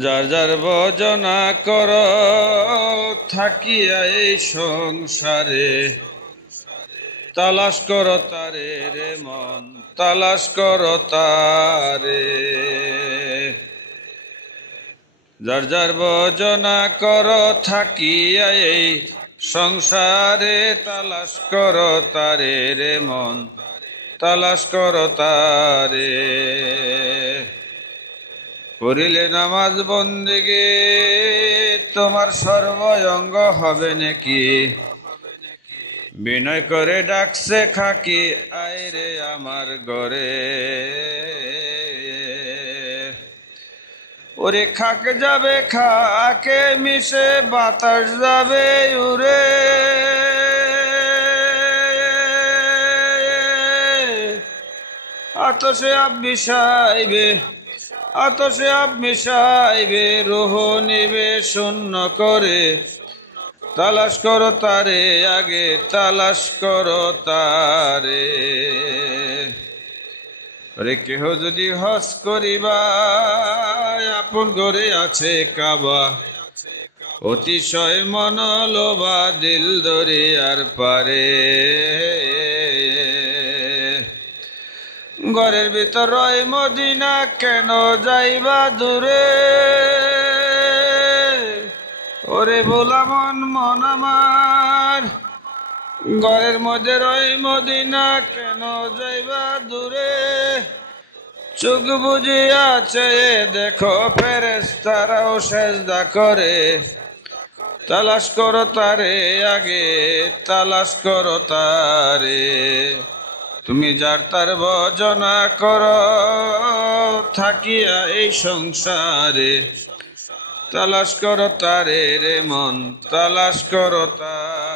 যার যার ভজনা কর থাকিয়া এই সংসারে, তালাশ কর তারে রে মন, তালাশ কর তারে। যার যার ভজনা কর থাকিয়া এই সংসারে, তালাশ কর তারে রে মন, তালাশ কর তারে। করিলে নামাজ বন্দেগী তোমার সর্বঙ্গ হবে নাকি, বিনয় করে ডাকছে খাকি আইরে আমার ঘরে। ওরে খাক যাবে খাকে মিশে বাতাস যাবে উড়ে, আতশে আব মিশাইবে, আতশে আব মিশাইবে, রুহ নিবে শূন্য করে, তালাশ করো তারে আগে, তালাশ করো তারে। রে কেহ যদি হজ করিবা আপন ঘরে আছে কাবা, অতিশয় মনোলোভা দিল দরিয়ার পারে। ঘরের ভিতর রয় মদিনা কেন যাইবা দূরে, ওরে ভোলা মন মন আমার, ঘরের মধ্যে রয় মদিনা কেন যাইবা দূরে। চোখ বুঝিয়া চেয়ে দেখো ফেরেশতারাও সেজদা করে, তালাশ করো তারে আগে, তালাশ করো তারে। তুমি যার তার ভজনা কর থাকিয়া এই সংসারে, তালাশ করো তারে রে মন, তালাশ করো তারে।